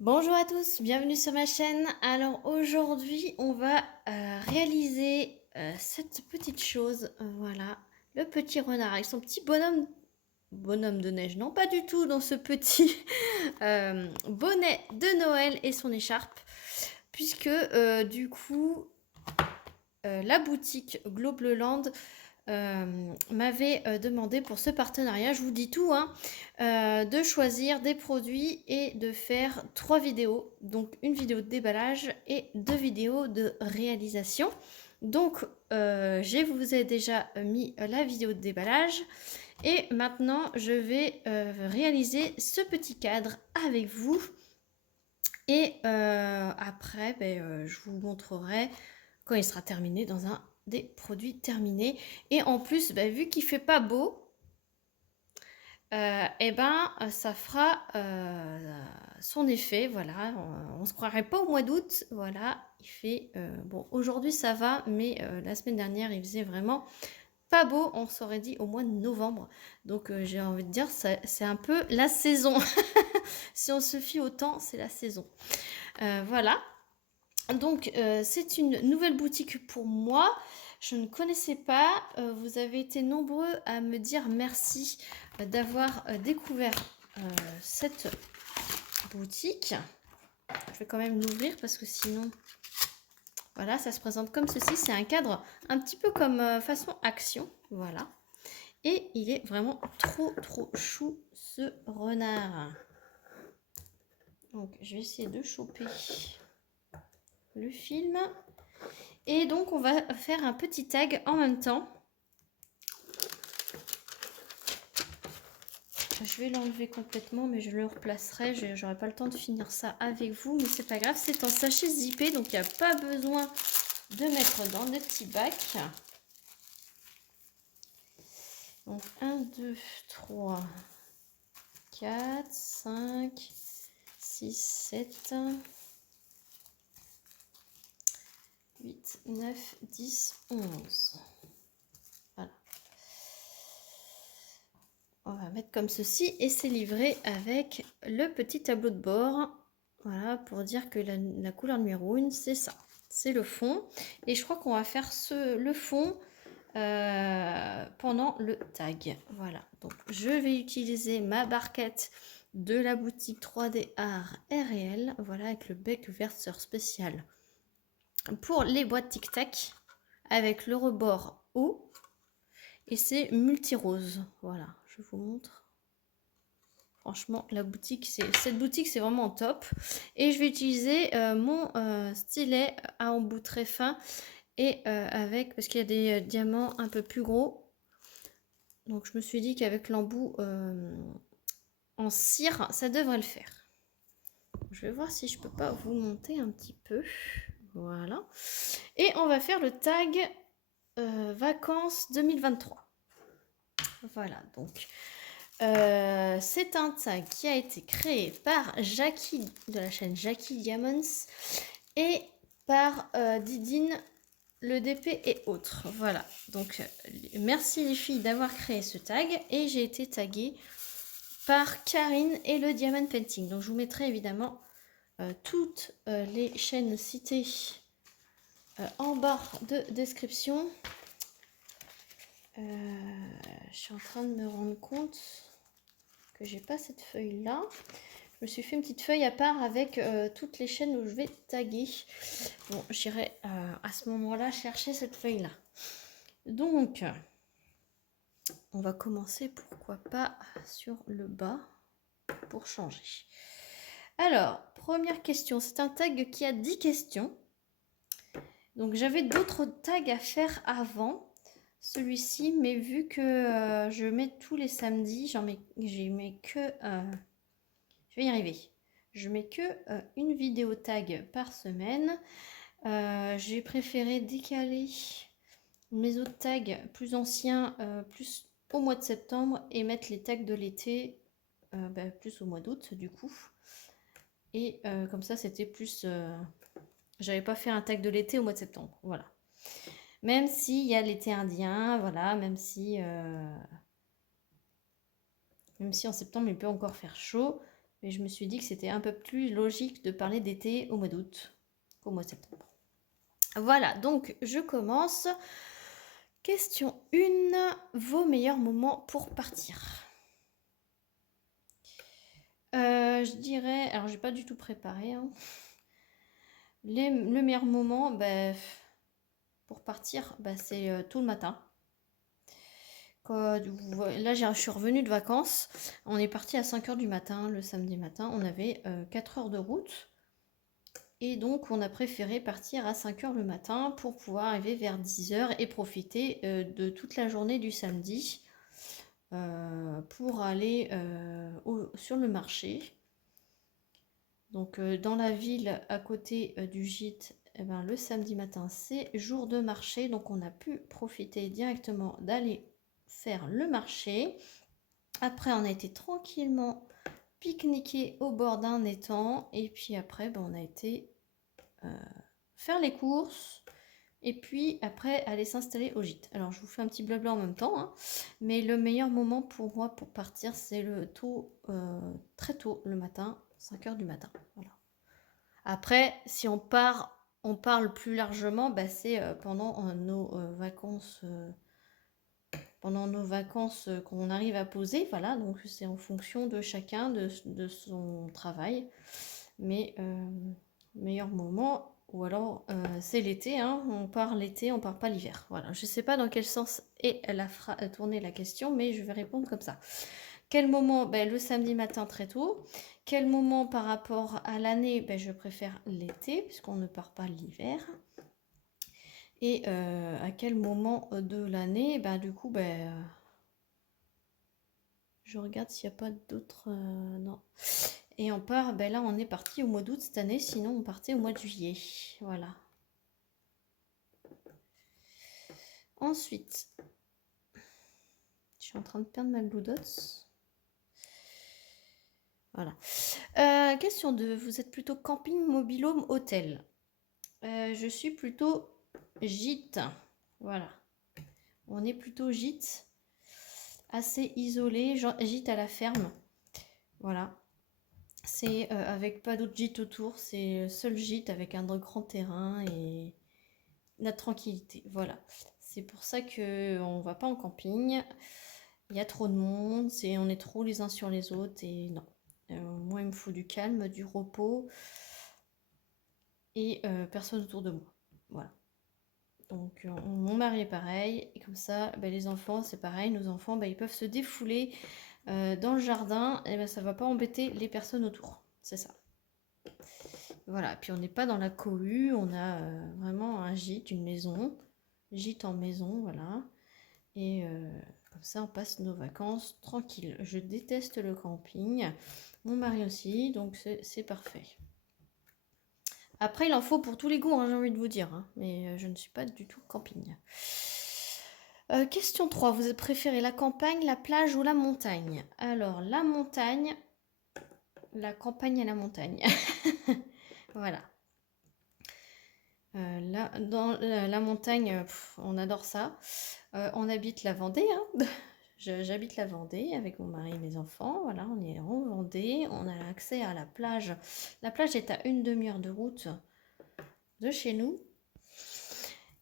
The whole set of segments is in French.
Bonjour à tous, bienvenue sur ma chaîne. Alors aujourd'hui, on va réaliser cette petite chose. Voilà, le petit renard avec son petit bonhomme de neige. Non, pas du tout dans ce petit bonnet de Noël et son écharpe. Puisque du coup, la boutique Globleland m'avait demandé pour ce partenariat, je vous dis tout, hein, de choisir des produits et de faire 3 vidéos. Donc une vidéo de déballage et 2 vidéos de réalisation. Donc je vous ai déjà mis la vidéo de déballage et maintenant je vais réaliser ce petit cadre avec vous. Et après, je vous montrerai quand il sera terminé dans un des produits terminés. Et en plus, vu qu'il fait pas beau, ça fera son effet. Voilà, on se croirait pas au mois d'août. Voilà, il fait bon. Aujourd'hui ça va, mais la semaine dernière il faisait vraiment pas beau. On s'aurait dit au mois de novembre. Donc j'ai envie de dire, c'est un peu la saison. Si on se fie au temps, c'est la saison. Voilà. Donc, c'est une nouvelle boutique pour moi. Je ne connaissais pas. Vous avez été nombreux à me dire merci d'avoir découvert cette boutique. Je vais quand même l'ouvrir parce que sinon, voilà, ça se présente comme ceci. C'est un cadre un petit peu comme façon action. Voilà. Et il est vraiment trop chou ce renard. Donc, je vais essayer de choper le film. Et donc, on va faire un petit tag en même temps. Je vais l'enlever complètement, mais je le replacerai. J'aurai pas le temps de finir ça avec vous, mais c'est pas grave. C'est un sachet zippé, donc il n'y a pas besoin de mettre dans des petits bacs. Donc 1, 2, 3, 4, 5, 6, 7, 8, 9, 10, 11. Voilà. On va mettre comme ceci et c'est livré avec le petit tableau de bord. Voilà, pour dire que la couleur numéro 1, c'est ça. C'est le fond. Et je crois qu'on va faire le fond pendant le tag. Voilà, donc je vais utiliser ma barquette de la boutique 3D Art RL. Voilà, avec le bec verseur spécial pour les boîtes Tic Tac avec le rebord haut. Et c'est multi-rose. Voilà, je vous montre. Franchement, cette boutique, c'est vraiment top. Et je vais utiliser mon stylet à embout très fin et parce qu'il y a des diamants un peu plus gros. Donc, je me suis dit qu'avec l'embout en cire, ça devrait le faire. Je vais voir si je peux pas vous monter un petit peu. Voilà. Et on va faire le tag vacances 2023. Voilà, donc c'est un tag qui a été créé par Jackie de la chaîne Jackie Diamonds et par Didine le DP et autres. Voilà, donc merci les filles d'avoir créé ce tag et j'ai été taguée par Karine et le Diamond Painting. Donc je vous mettrai évidemment toutes les chaînes citées en barre de description. Je suis en train de me rendre compte que j'ai pas cette feuille là. Je me suis fait une petite feuille à part avec toutes les chaînes où je vais taguer. Bon, j'irai à ce moment-là chercher cette feuille là. Donc on va commencer, pourquoi pas, sur le bas pour changer. Alors, première question, c'est un tag qui a 10 questions. Donc j'avais d'autres tags à faire avant celui-ci, mais vu que je mets tous les samedis, j'ai mets que... je vais y arriver. Je mets que une vidéo tag par semaine. J'ai préféré décaler mes autres tags plus anciens, plus au mois de septembre et mettre les tags de l'été plus au mois d'août du coup. Et comme ça, c'était plus... j'avais pas fait un tag de l'été au mois de septembre. Voilà. Même s'il y a l'été indien, voilà, même si en septembre il peut encore faire chaud. Mais je me suis dit que c'était un peu plus logique de parler d'été au mois d'août qu'au mois de septembre. Voilà, donc je commence. Question 1. Vos meilleurs moments pour partir. Je dirais... Alors, j'ai pas du tout préparé. Hein. Le meilleur moment, pour partir, c'est tôt le matin. Là, je suis revenue de vacances. On est parti à 5h du matin, le samedi matin. On avait 4 heures de route. Et donc, on a préféré partir à 5h le matin pour pouvoir arriver vers 10h et profiter de toute la journée du samedi pour aller sur le marché. Donc, dans la ville à côté du gîte, eh ben, le samedi matin, c'est jour de marché. Donc, on a pu profiter directement d'aller faire le marché. Après, on a été tranquillement pique-niquer au bord d'un étang. Et puis après, on a été faire les courses. Et puis après, aller s'installer au gîte. Alors, je vous fais un petit blabla en même temps. Hein, mais le meilleur moment pour moi pour partir, c'est très tôt le matin, 5h du matin. Voilà. Après, si on parle plus largement, c'est pendant nos vacances... pendant nos vacances qu'on arrive à poser, voilà, donc c'est en fonction de chacun, de son travail. Mais meilleur moment, ou alors c'est l'été, hein, on part l'été, on part pas l'hiver. Voilà, je sais pas dans quel sens elle a tourné la question, mais je vais répondre comme ça. Quel moment? Le samedi matin très tôt. Quel moment par rapport à l'année? Je préfère l'été, puisqu'on ne part pas l'hiver. Et à quel moment de l'année? Du coup, je regarde s'il n'y a pas d'autres... non. Et on part, là on est parti au mois d'août cette année, sinon on partait au mois de juillet. Voilà. Ensuite, je suis en train de perdre ma Blue Dots. Voilà. Question 2. Vous êtes plutôt camping, mobil-home, hôtel? Je suis plutôt gîte. Voilà. On est plutôt gîte. Assez isolé. Gîte à la ferme. Voilà. C'est avec pas d'autres gîtes autour. C'est seul gîte avec un grand terrain et la tranquillité. Voilà. C'est pour ça qu'on ne va pas en camping. Il y a trop de monde. On est trop les uns sur les autres. Et non. Moi, il me faut du calme, du repos. Et personne autour de moi. Voilà. Donc mon mari est pareil, et comme ça, les enfants, c'est pareil, nos enfants, ils peuvent se défouler dans le jardin, et ça va pas embêter les personnes autour, c'est ça. Voilà, puis on n'est pas dans la cohue, on a vraiment un gîte, une maison, gîte en maison, voilà, et comme ça on passe nos vacances tranquilles. Je déteste le camping, mon mari aussi, donc c'est parfait. Après, il en faut pour tous les goûts, hein, j'ai envie de vous dire. Hein, mais je ne suis pas du tout camping. Question 3. Vous préférez la campagne, la plage ou la montagne? Alors, la montagne. La campagne et la montagne. Voilà. Là, dans la montagne, on adore ça. On habite la Vendée. Hein. J'habite la Vendée avec mon mari et mes enfants. Voilà, on est en Vendée. On a accès à la plage. La plage est à une demi-heure de route de chez nous.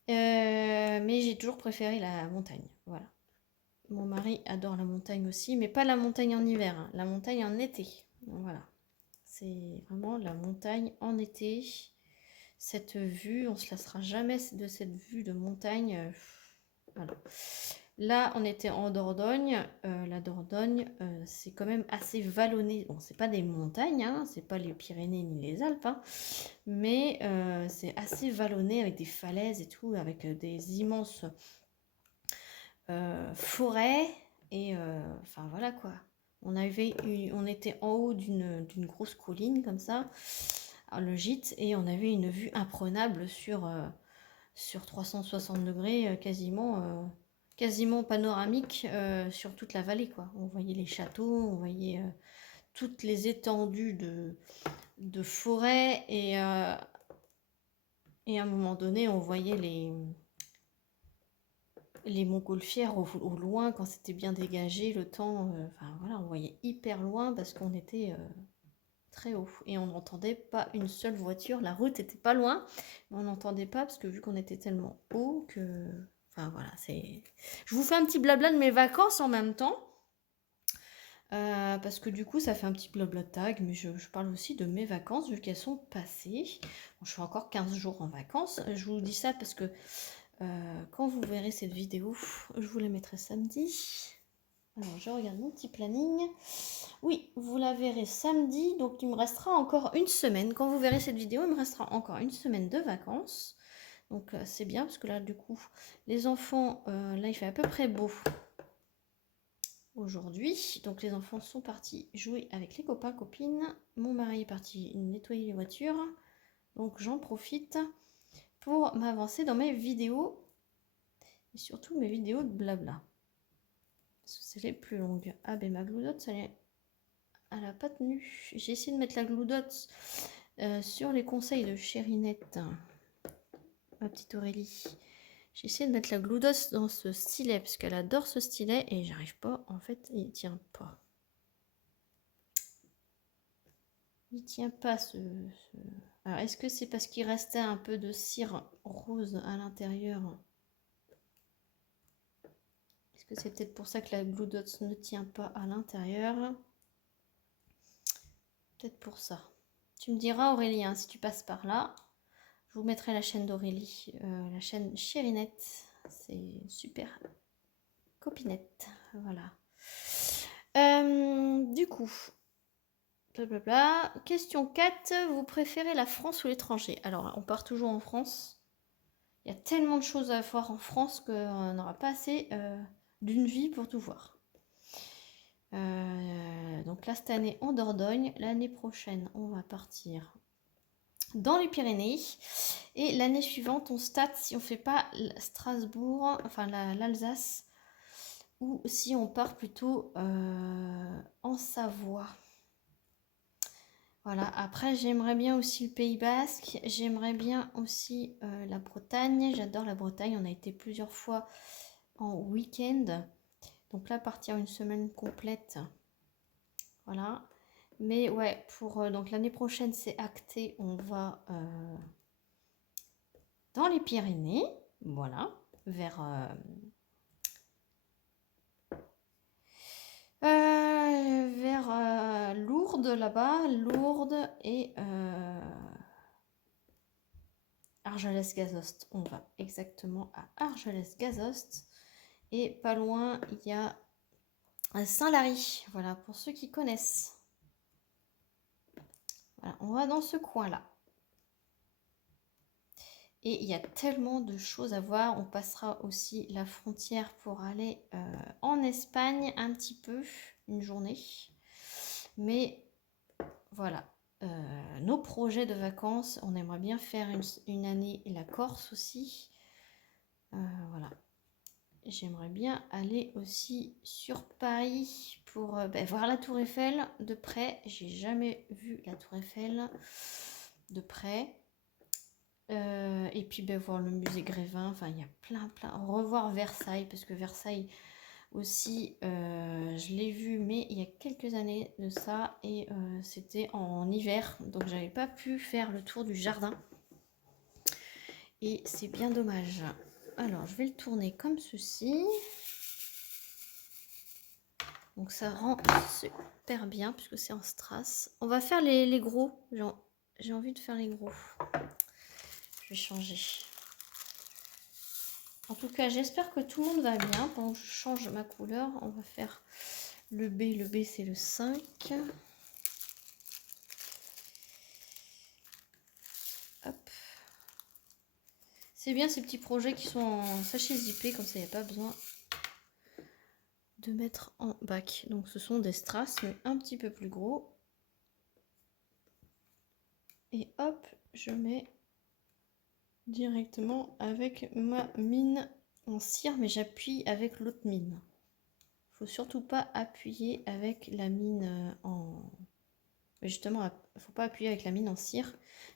Mais j'ai toujours préféré la montagne. Voilà. Mon mari adore la montagne aussi, mais pas la montagne en hiver, hein, la montagne en été. Donc, voilà. C'est vraiment la montagne en été. Cette vue, on ne se lassera jamais de cette vue de montagne. Voilà. Là, on était en Dordogne. La Dordogne, c'est quand même assez vallonné. Bon, c'est pas des montagnes, hein, c'est pas les Pyrénées ni les Alpes, hein, mais c'est assez vallonné avec des falaises et tout, avec des immenses forêts. Et enfin voilà quoi. On était en haut d'une grosse colline comme ça, le gîte, et on avait une vue imprenable sur 360 degrés, quasiment panoramique sur toute la vallée quoi. On voyait les châteaux, on voyait toutes les étendues de forêt, et à un moment donné on voyait les montgolfières au loin quand c'était bien dégagé le temps. Enfin voilà, on voyait hyper loin parce qu'on était très haut. Et on n'entendait pas une seule voiture. La route était pas loin, mais on n'entendait pas parce que vu qu'on était tellement haut que... Enfin voilà, c'est... Je vous fais un petit blabla de mes vacances en même temps. Parce que du coup, ça fait un petit blabla tag, mais je parle aussi de mes vacances vu qu'elles sont passées. Bon, je fais encore 15 jours en vacances. Je vous dis ça parce que quand vous verrez cette vidéo, je vous la mettrai samedi. Alors, je regarde mon petit planning. Oui, vous la verrez samedi, donc il me restera encore une semaine. Quand vous verrez cette vidéo, il me restera encore une semaine de vacances. Donc, c'est bien parce que là, du coup, les enfants, là, il fait à peu près beau aujourd'hui. Donc les enfants sont partis jouer avec les copains, copines. Mon mari est parti nettoyer les voitures. Donc j'en profite pour m'avancer dans mes vidéos. Et surtout mes vidéos de blabla. Parce que c'est les plus longues. Ah ben ma gloudotte, elle a pas tenu. J'ai essayé de mettre la gloudotte sur les conseils de Chérinette. Ma petite Aurélie. J'ai essayé de mettre la gloudotte dans ce stylet. Parce qu'elle adore ce stylet. Et j'arrive pas. En fait, il tient pas. Il tient pas Alors, est-ce que c'est parce qu'il restait un peu de cire rose à l'intérieur? Est-ce que c'est peut-être pour ça que la Blue Dots ne tient pas à l'intérieur? Peut-être pour ça. Tu me diras, Aurélie, hein, si tu passes par là. Je vous mettrai la chaîne d'Aurélie, la chaîne Chérinette. C'est super copinette. Voilà. Du coup... Blablabla. Question 4, vous préférez la France ou l'étranger? Alors, on part toujours en France. Il y a tellement de choses à voir en France qu'on n'aura pas assez d'une vie pour tout voir. Donc là, cette année en Dordogne. L'année prochaine, on va partir dans les Pyrénées. Et l'année suivante, on state si on ne fait pas Strasbourg, enfin l'Alsace, ou si on part plutôt en Savoie. Voilà, après j'aimerais bien aussi le Pays Basque, j'aimerais bien aussi la Bretagne, j'adore la Bretagne, on a été plusieurs fois en week-end, donc là partir une semaine complète, voilà. Mais ouais, pour donc l'année prochaine c'est acté, on va dans les Pyrénées, voilà, vers Lourdes là-bas, Lourdes et Argelès-Gazost. On va exactement à Argelès-Gazost. Et pas loin, il y a Saint-Lary. Voilà, pour ceux qui connaissent. Voilà, on va dans ce coin-là. Et il y a tellement de choses à voir. On passera aussi la frontière pour aller en Espagne un petit peu, une journée. Mais voilà, nos projets de vacances, on aimerait bien faire une année la Corse aussi. Voilà. J'aimerais bien aller aussi sur Paris pour voir la Tour Eiffel de près. J'ai jamais vu la Tour Eiffel de près. Et puis voir le musée Grévin. Enfin, il y a plein. Revoir Versailles, parce que Versailles aussi, je l'ai vu, mais il y a quelques années de ça. Et c'était en hiver, donc j'avais pas pu faire le tour du jardin. Et c'est bien dommage. Alors, je vais le tourner comme ceci. Donc ça rend super bien puisque c'est en strass. On va faire les gros. J'ai envie de faire les gros. Je vais changer. En tout cas, j'espère que tout le monde va bien. Pendant que je change ma couleur, on va faire le B. Le B, c'est le 5. Hop. C'est bien ces petits projets qui sont en sachet zippé. Comme ça, il n'y a pas besoin de mettre en bac. Donc ce sont des strass, mais un petit peu plus gros. Et hop, je mets directement avec ma mine en cire, mais j'appuie avec l'autre mine. Faut surtout pas appuyer avec la mine en... Justement, il faut pas appuyer avec la mine en cire,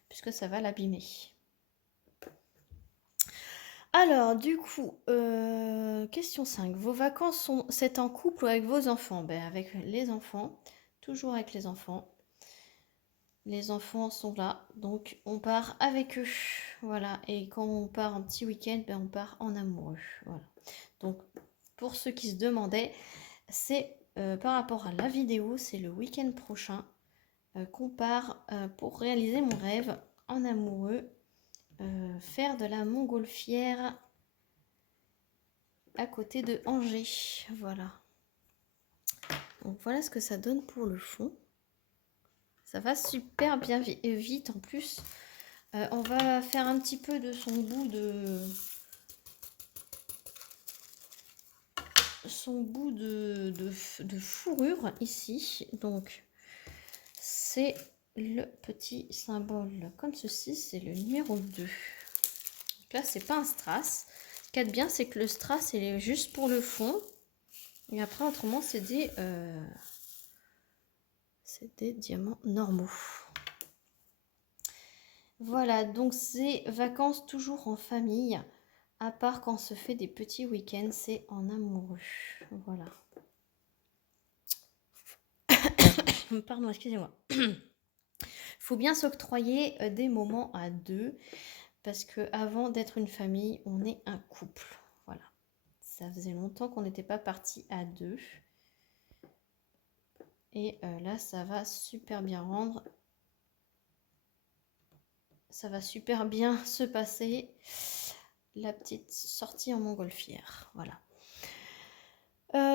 puisque ça va l'abîmer. Alors, du coup, question 5. Vos vacances c'est en couple ou avec vos enfants? Ben, avec les enfants, toujours avec les enfants. Les enfants sont là, donc on part avec eux. Voilà, et quand on part un petit week-end, ben on part en amoureux. Voilà. Donc pour ceux qui se demandaient, c'est par rapport à la vidéo, c'est le week-end prochain qu'on part pour réaliser mon rêve en amoureux, faire de la montgolfière à côté de Angers. Voilà. Donc voilà ce que ça donne pour le fond. Ça va super bien vite en plus. On va faire un petit peu de son bout de fourrure ici. Donc c'est le petit symbole comme ceci, c'est le numéro 2. Donc là c'est pas un strass. Ce qu'il y a de bien c'est que le strass il est juste pour le fond. Et après autrement c'est des diamants normaux. Voilà, donc c'est vacances toujours en famille, à part quand on se fait des petits week-ends, c'est en amoureux. Voilà. Pardon, excusez-moi. Faut bien s'octroyer des moments à deux, parce que avant d'être une famille, on est un couple. Voilà. Ça faisait longtemps qu'on n'était pas parti à deux. Et là, ça va super bien rendre. Ça va super bien se passer. La petite sortie en montgolfière. Voilà.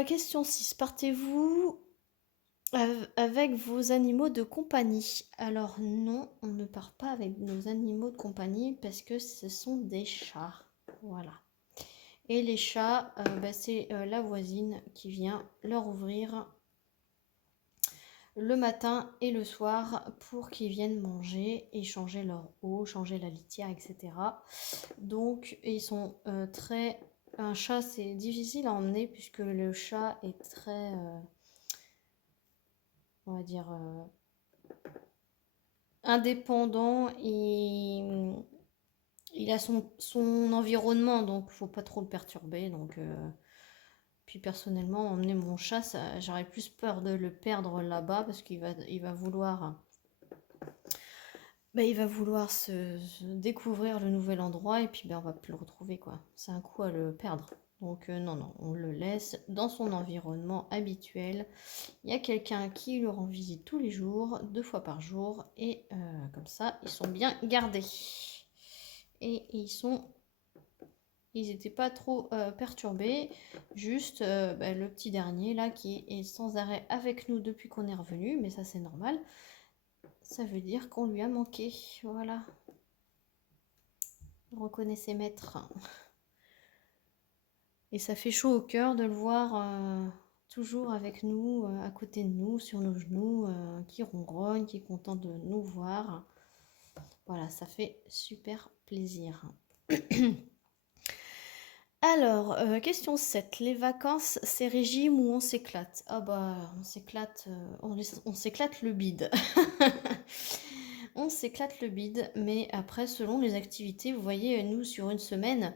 Question 6. Partez-vous avec vos animaux de compagnie? Alors non, on ne part pas avec nos animaux de compagnie parce que ce sont des chats. Voilà. Et les chats, c'est la voisine qui vient leur ouvrir le matin et le soir pour qu'ils viennent manger et changer leur eau, changer la litière, etc. Donc ils sont très... Un chat c'est difficile à emmener puisque le chat est très... on va dire... indépendant et il a son environnement, donc faut pas trop le perturber. Donc, puis personnellement, emmener mon chat, j'aurais plus peur de le perdre là-bas parce qu'il va vouloir, il va vouloir se découvrir le nouvel endroit et puis on va plus le retrouver quoi. C'est un coup à le perdre. Donc non, non, on le laisse dans son environnement habituel. Il y a quelqu'un qui lui rend visite tous les jours, 2 fois par jour, et comme ça, ils sont bien gardés. Et ils n'étaient pas trop perturbés. Juste le petit dernier là qui est sans arrêt avec nous depuis qu'on est revenu, mais ça c'est normal. Ça veut dire qu'on lui a manqué. Voilà. On reconnaît ses maîtres. Et ça fait chaud au cœur de le voir toujours avec nous, à côté de nous, sur nos genoux, qui ronronne, qui est content de nous voir. Voilà, ça fait super plaisir. Alors, question 7. Les vacances, c'est régime ou on s'éclate? Ah bah, on s'éclate, on s'éclate le bide. On s'éclate le bide, mais après, selon les activités, vous voyez, nous, sur une semaine,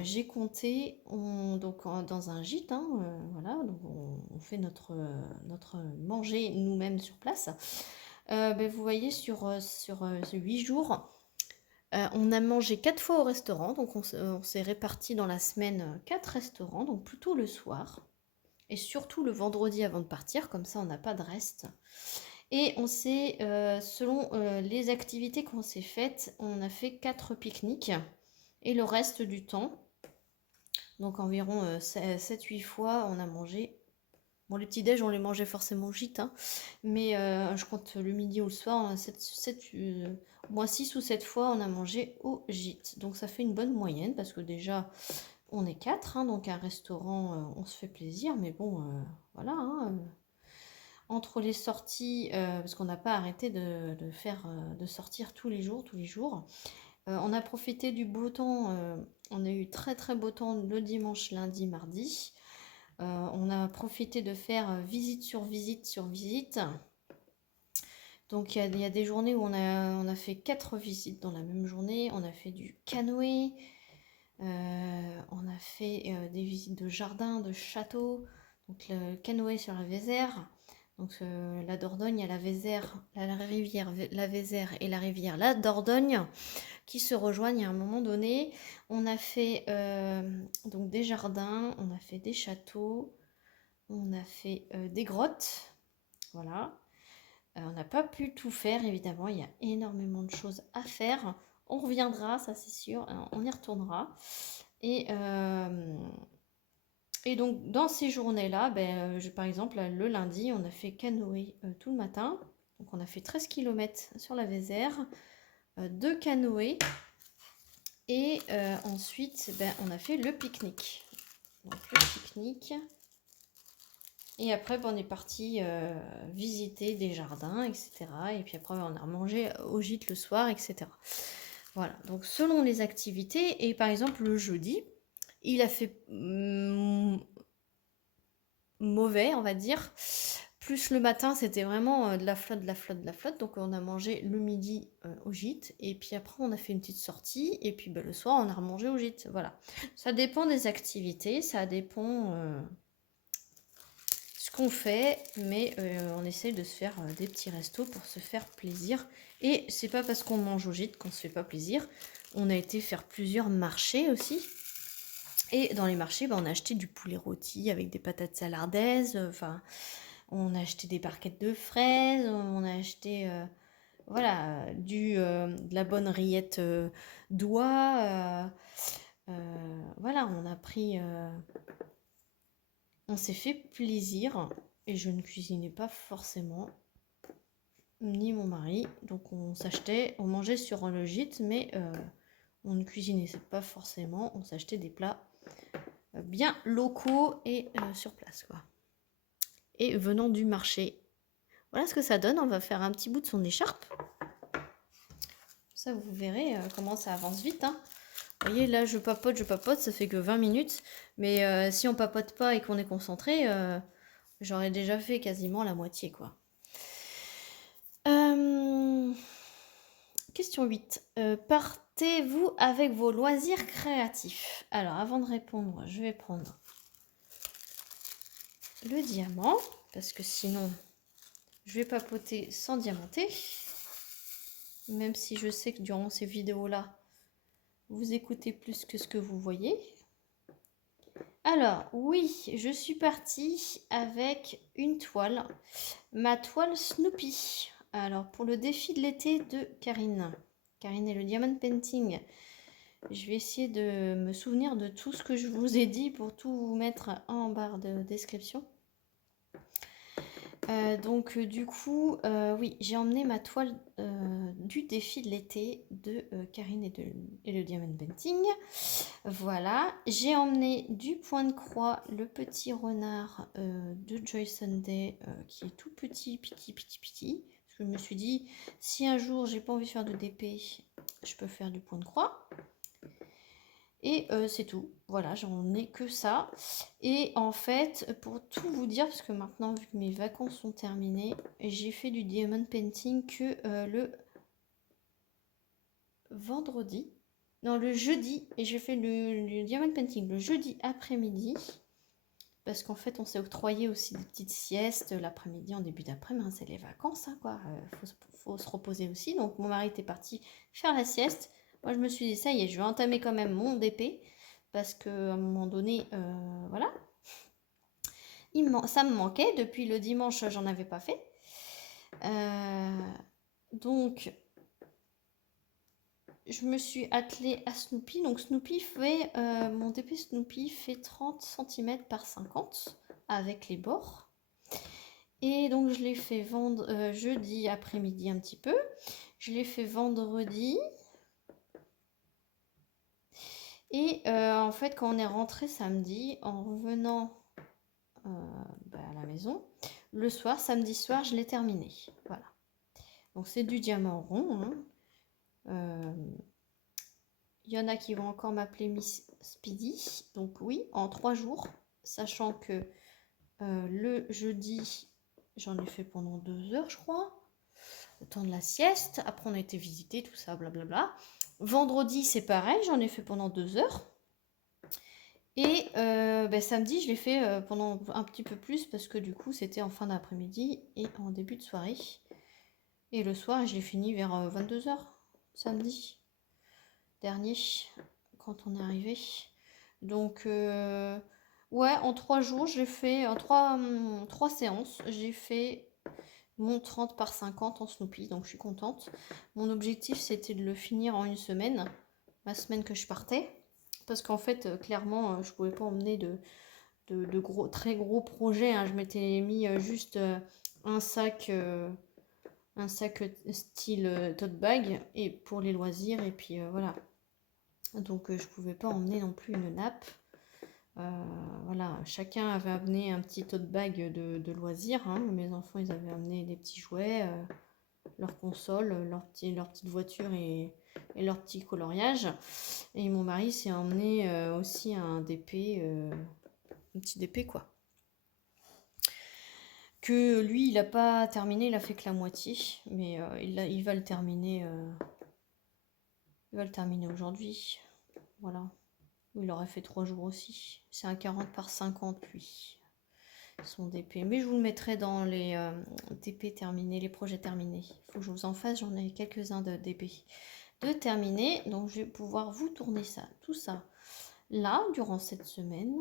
j'ai compté, dans un gîte, hein, voilà, donc on fait notre manger nous-mêmes sur place. Vous voyez, sur 8 jours, on a mangé 4 fois au restaurant, donc on s'est répartis dans la semaine 4 restaurants, donc plutôt le soir, et surtout le vendredi avant de partir, comme ça on n'a pas de reste. Et on s'est, selon les activités qu'on s'est faites, on a fait 4 pique-niques, et le reste du temps, donc environ 7-8 fois, on a mangé. Bon, les petits-déj, on les mangeait forcément au gîte, hein, mais je compte le midi ou le soir, au moins 6 ou 7 fois, on a mangé au gîte. Donc ça fait une bonne moyenne, parce que déjà, on est 4, hein, donc un restaurant, on se fait plaisir, mais bon, voilà, hein, entre les sorties, parce qu'on n'a pas arrêté de sortir tous les jours. On a profité du beau temps, on a eu très très beau temps le dimanche, lundi, mardi. On a profité de faire visite sur visite sur visite. Donc il y a des journées où on a fait 4 visites dans la même journée. On a fait du canoë, on a fait des visites de jardin, de château. Donc le canoë sur la Vézère. Donc la Dordogne, la Vézère, la rivière la Vézère et la rivière la Dordogne qui se rejoignent à un moment donné. On a fait donc des jardins, on a fait des châteaux, on a fait des grottes, voilà. On n'a pas pu tout faire, évidemment, il y a énormément de choses à faire. On reviendra, ça c'est sûr, on y retournera. Et donc, dans ces journées-là, par exemple, le lundi, on a fait canoë tout le matin. Donc, on a fait 13 km sur la Vézère, 2 canoës. Et ensuite, on a fait le pique-nique. Donc, le pique-nique. Et après, on est parti visiter des jardins, etc. Et puis après, on a mangé au gîte le soir, etc. Voilà, donc selon les activités. Et par exemple, le jeudi, il a fait mauvais, on va dire. Plus le matin, c'était vraiment de la flotte, de la flotte, de la flotte. Donc on a mangé le midi au gîte. Et puis après, on a fait une petite sortie. Et puis le soir, on a remangé au gîte. Voilà. Ça dépend des activités. Ça dépend ce qu'on fait. Mais on essaye de se faire des petits restos pour se faire plaisir. Et c'est pas parce qu'on mange au gîte qu'on se fait pas plaisir. On a été faire plusieurs marchés aussi. Et dans les marchés, on a acheté du poulet rôti avec des patates salardaises. Enfin, on a acheté des barquettes de fraises. On a acheté, voilà, de la bonne rillette d'oie. Voilà, on a pris. On s'est fait plaisir. Et je ne cuisinais pas forcément, ni mon mari. Donc on s'achetait, on mangeait sur le gîte, mais on ne cuisinait pas forcément. On s'achetait des plats bien locaux et sur place, quoi. Et venant du marché. Voilà ce que ça donne. On va faire un petit bout de son écharpe. Ça, vous verrez comment ça avance vite, hein. Vous voyez, là, je papote, ça fait que 20 minutes. Mais si on papote pas et qu'on est concentré, j'aurais déjà fait quasiment la moitié, quoi. Question 8. Partez-vous avec vos loisirs créatifs? Alors, avant de répondre, je vais prendre le diamant, parce que sinon, je vais papoter sans diamanter. Même si je sais que durant ces vidéos-là, vous écoutez plus que ce que vous voyez. Alors, oui, je suis partie avec une toile. Ma toile Snoopy. Alors, pour le défi de l'été de Karine. Karine et le Diamond Painting. Je vais essayer de me souvenir de tout ce que je vous ai dit pour tout vous mettre en barre de description. Donc du coup, oui, j'ai emmené ma toile du défi de l'été de Karine et le Diamond Painting. Voilà, j'ai emmené du point de croix le petit renard de Joy Sunday qui est tout petit. Parce que je me suis dit, si un jour j'ai pas envie de faire de DP, je peux faire du point de croix. Et c'est tout. Voilà, j'en ai que ça. Et en fait, pour tout vous dire, parce que maintenant, vu que mes vacances sont terminées, j'ai fait du diamond painting que le vendredi. Non, le jeudi. Et j'ai fait le diamond painting le jeudi après-midi. Parce qu'en fait, on s'est octroyé aussi des petites siestes l'après-midi, en début d'après-midi. C'est les vacances, hein, quoi. Faut se reposer aussi. Donc, mon mari était parti faire la sieste. Moi, je me suis dit, ça y est, je vais entamer quand même mon DP. Parce qu'à un moment donné, voilà. Ça me manquait. Depuis le dimanche, j'en avais pas fait. Donc, je me suis attelée à Snoopy. Donc, Snoopy fait... mon DP Snoopy fait 30 cm par 50 avec les bords. Et donc, je l'ai fait jeudi après-midi un petit peu. Je l'ai fait vendredi. Et en fait, quand on est rentré samedi, en revenant à la maison, le soir, samedi soir, je l'ai terminé. Voilà. Donc, c'est du diamant rond. Hein. Y en a qui vont encore m'appeler Miss Speedy. Donc, oui, en 3 jours. Sachant que le jeudi, j'en ai fait pendant 2 heures, je crois. Le temps de la sieste. Après, on a été visiter, tout ça, blablabla. Vendredi, c'est pareil, j'en ai fait pendant 2 heures. Et samedi, je l'ai fait pendant un petit peu plus parce que du coup, c'était en fin d'après-midi et en début de soirée. Et le soir, je l'ai fini vers 22 h samedi dernier, quand on est arrivé. Donc, ouais, en 3 jours, j'ai fait, en 3 séances, j'ai fait mon 30 par 50 en Snoopy, donc je suis contente. Mon objectif, c'était de le finir en une semaine, la semaine que je partais. Parce qu'en fait, clairement, je pouvais pas emmener de gros, très gros projets, hein. Je m'étais mis juste un sac style tote bag et pour les loisirs, et puis voilà. Donc je pouvais pas emmener non plus une nappe. Voilà, chacun avait amené un petit tote bag de loisirs, hein. Mes enfants, ils avaient amené des petits jouets, leur console, leur petite voiture et leur petit coloriage. Et mon mari s'est emmené aussi un DP, un petit DP quoi. Que lui, il n'a pas terminé, il a fait que la moitié, mais il va le terminer. Il va le terminer aujourd'hui. Voilà. Il aurait fait 3 jours aussi. C'est un 40 par 50 lui. Son DP. Mais je vous le mettrai dans les DP terminés, les projets terminés. Il faut que je vous en fasse, j'en ai quelques-uns de DP de terminés. Donc je vais pouvoir vous tourner ça, tout ça là durant cette semaine.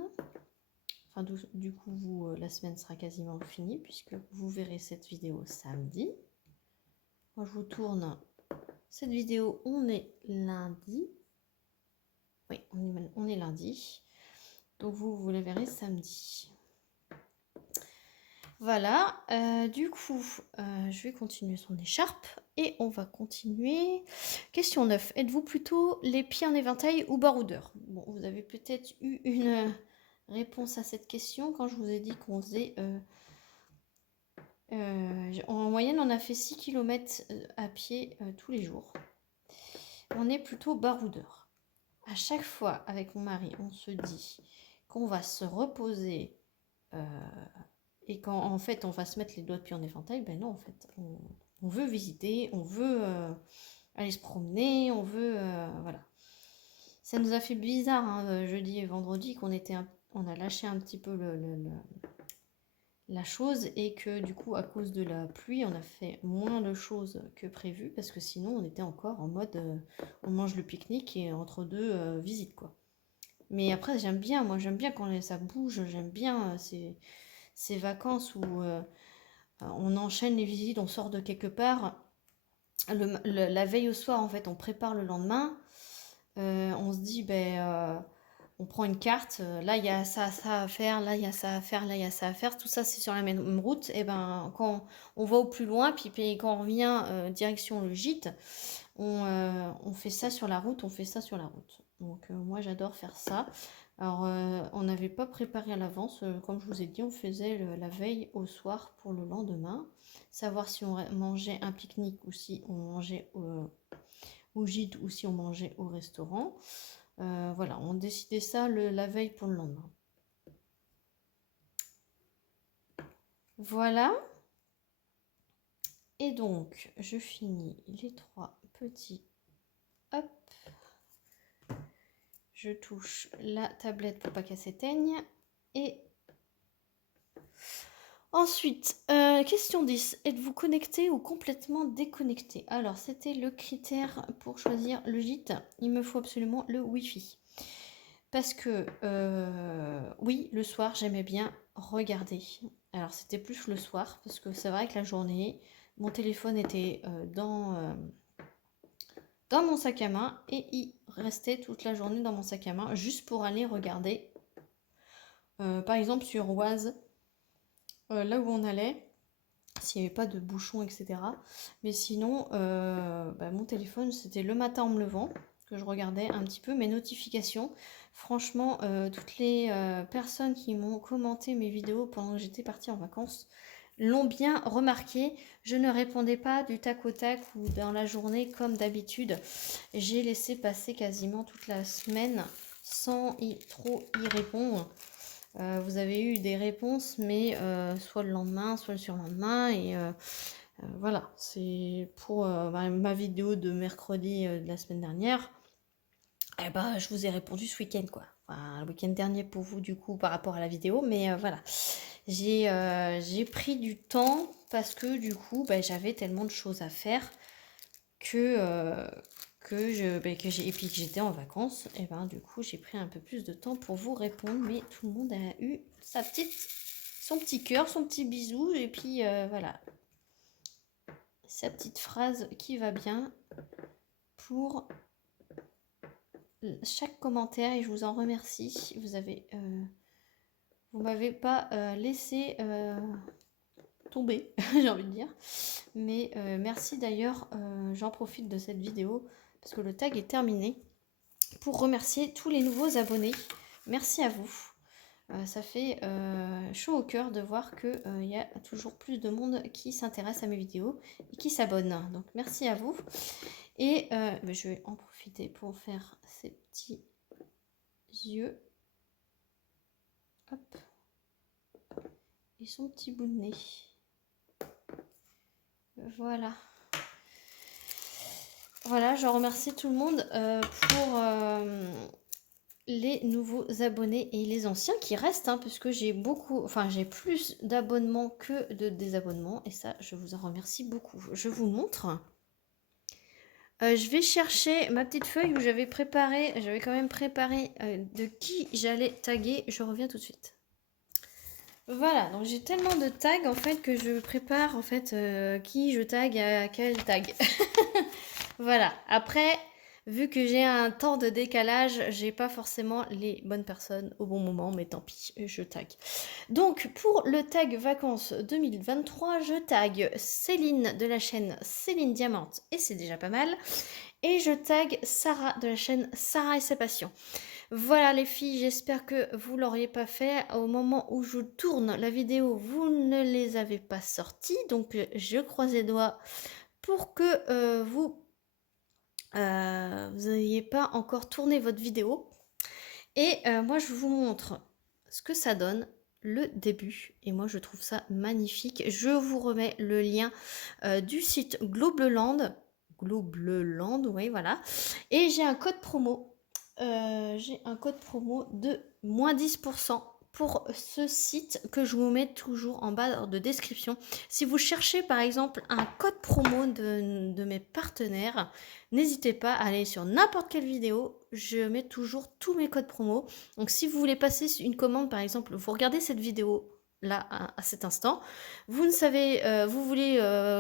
Enfin, du coup, la semaine sera quasiment finie puisque vous verrez cette vidéo samedi. Moi, je vous tourne cette vidéo. On est lundi. Oui, on est lundi. Donc, vous la verrez samedi. Voilà. Du coup, je vais continuer son écharpe et on va continuer. Question 9. Êtes-vous plutôt les pieds en éventail ou baroudeur? Bon, vous avez peut-être eu une réponse à cette question quand je vous ai dit qu'on faisait... en moyenne, on a fait 6 km à pied tous les jours. On est plutôt baroudeur. À chaque fois, avec mon mari, on se dit qu'on va se reposer et qu'en en fait, on va se mettre les doigts de pied en éventail. Ben non, en fait, on veut visiter, on veut aller se promener, on veut... voilà. Ça nous a fait bizarre, hein, jeudi et vendredi, on a lâché un petit peu la chose et que du coup à cause de la pluie on a fait moins de choses que prévu parce que sinon on était encore en mode on mange le pique-nique et entre deux visites quoi. Mais après j'aime bien quand ça bouge, j'aime bien ces vacances où on enchaîne les visites, on sort de quelque part la veille au soir en fait on prépare le lendemain, on se dit on prend une carte, là il y a ça à faire, là il y a ça à faire, là il y a ça à faire, tout ça c'est sur la même route, et ben quand on va au plus loin, puis quand on revient direction le gîte, on fait ça sur la route, Donc moi j'adore faire ça. Alors on n'avait pas préparé à l'avance, comme je vous ai dit, on faisait la veille au soir pour le lendemain, savoir si on mangeait un pique-nique ou si on mangeait au gîte ou si on mangeait au restaurant. Voilà, on décidait ça la veille pour le lendemain. Voilà. Et donc, je finis les 3 petits. Hop. Je touche la tablette pour pas qu'elle s'éteigne. Et ensuite, question 10. Êtes-vous connecté ou complètement déconnecté? Alors, c'était le critère pour choisir le gîte. Il me faut absolument le Wi-Fi. Parce que, oui, le soir, j'aimais bien regarder. Alors, c'était plus le soir, parce que c'est vrai que la journée, mon téléphone était dans mon sac à main, et il restait toute la journée dans mon sac à main, juste pour aller regarder. Par exemple, sur Oise, là où on allait, s'il n'y avait pas de bouchons, etc. Mais sinon, mon téléphone, c'était le matin en me levant, que je regardais un petit peu mes notifications. Franchement, toutes les personnes qui m'ont commenté mes vidéos pendant que j'étais partie en vacances l'ont bien remarqué. Je ne répondais pas du tac au tac ou dans la journée comme d'habitude. J'ai laissé passer quasiment toute la semaine sans trop y répondre. Vous avez eu des réponses, mais soit le lendemain, soit le surlendemain. Et voilà, c'est pour ma vidéo de mercredi de la semaine dernière. Eh ben, je vous ai répondu ce week-end, quoi. Enfin, le week-end dernier pour vous, du coup, par rapport à la vidéo. Mais voilà, j'ai pris du temps parce que, du coup, bah, j'avais tellement de choses à faire et puis que j'étais en vacances. Et ben, du coup, j'ai pris un peu plus de temps pour vous répondre. Mais tout le monde a eu son petit cœur, son petit bisou. Et puis, voilà, sa petite phrase qui va bien pour chaque commentaire et je vous en remercie. Vous m'avez pas laissé tomber, j'ai envie de dire. Mais merci d'ailleurs, j'en profite de cette vidéo parce que le tag est terminé pour remercier tous les nouveaux abonnés. Merci à vous. Ça fait chaud au cœur de voir qu'il y a toujours plus de monde qui s'intéresse à mes vidéos et qui s'abonne. Donc merci à vous. Et je vais en profiter pour faire ces petits yeux. Hop. Et son petit bout de nez. Voilà. Voilà, je remercie tout le monde pour les nouveaux abonnés et les anciens qui restent, hein, puisque j'ai plus d'abonnements que de désabonnements. Et ça, je vous en remercie beaucoup. Je vous montre. Je vais chercher ma petite feuille où j'avais quand même préparé de qui j'allais taguer. Je reviens tout de suite. Voilà, donc j'ai tellement de tags en fait que je prépare en fait qui je tag à quel tag. Voilà, après, vu que j'ai un temps de décalage, j'ai pas forcément les bonnes personnes au bon moment, mais tant pis, je tag. Donc pour le tag vacances 2023, je tag Céline de la chaîne Céline Diamante et c'est déjà pas mal. Et je tag Sarah de la chaîne Sarah et ses passions. Voilà les filles, j'espère que vous l'auriez pas fait. Au moment où je tourne la vidéo, vous ne les avez pas sorties. Donc je croise les doigts pour que vous n'ayez pas encore tourné votre vidéo. Et moi je vous montre ce que ça donne, le début. Et moi je trouve ça magnifique. Je vous remets le lien du site Globleland. Globleland, oui voilà. Et j'ai un code promo. De moins 10% pour ce site que je vous mets toujours en bas de description. Si vous cherchez par exemple un code promo de mes partenaires, n'hésitez pas à aller sur n'importe quelle vidéo. Je mets toujours tous mes codes promo. Donc si vous voulez passer une commande par exemple, vous regardez cette vidéo là à cet instant, vous ne savez, vous voulez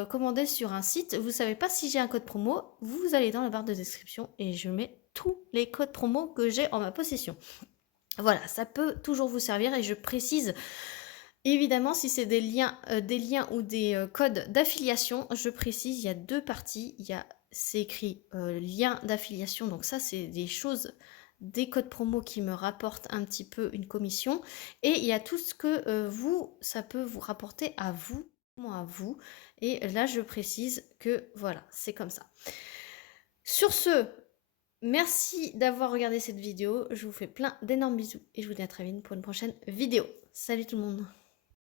commander sur un site, vous ne savez pas si j'ai un code promo, vous allez dans la barre de description et je mets tous les codes promo que j'ai en ma possession. Voilà, ça peut toujours vous servir et je précise évidemment si c'est des liens ou des codes d'affiliation, je précise, il y a deux parties, c'est écrit lien d'affiliation, donc ça c'est des choses, des codes promo qui me rapportent un petit peu une commission, et il y a tout ce que ça peut vous rapporter à vous, et là je précise que voilà, c'est comme ça. Sur ce, merci d'avoir regardé cette vidéo, je vous fais plein d'énormes bisous et je vous dis à très vite pour une prochaine vidéo. Salut tout le monde!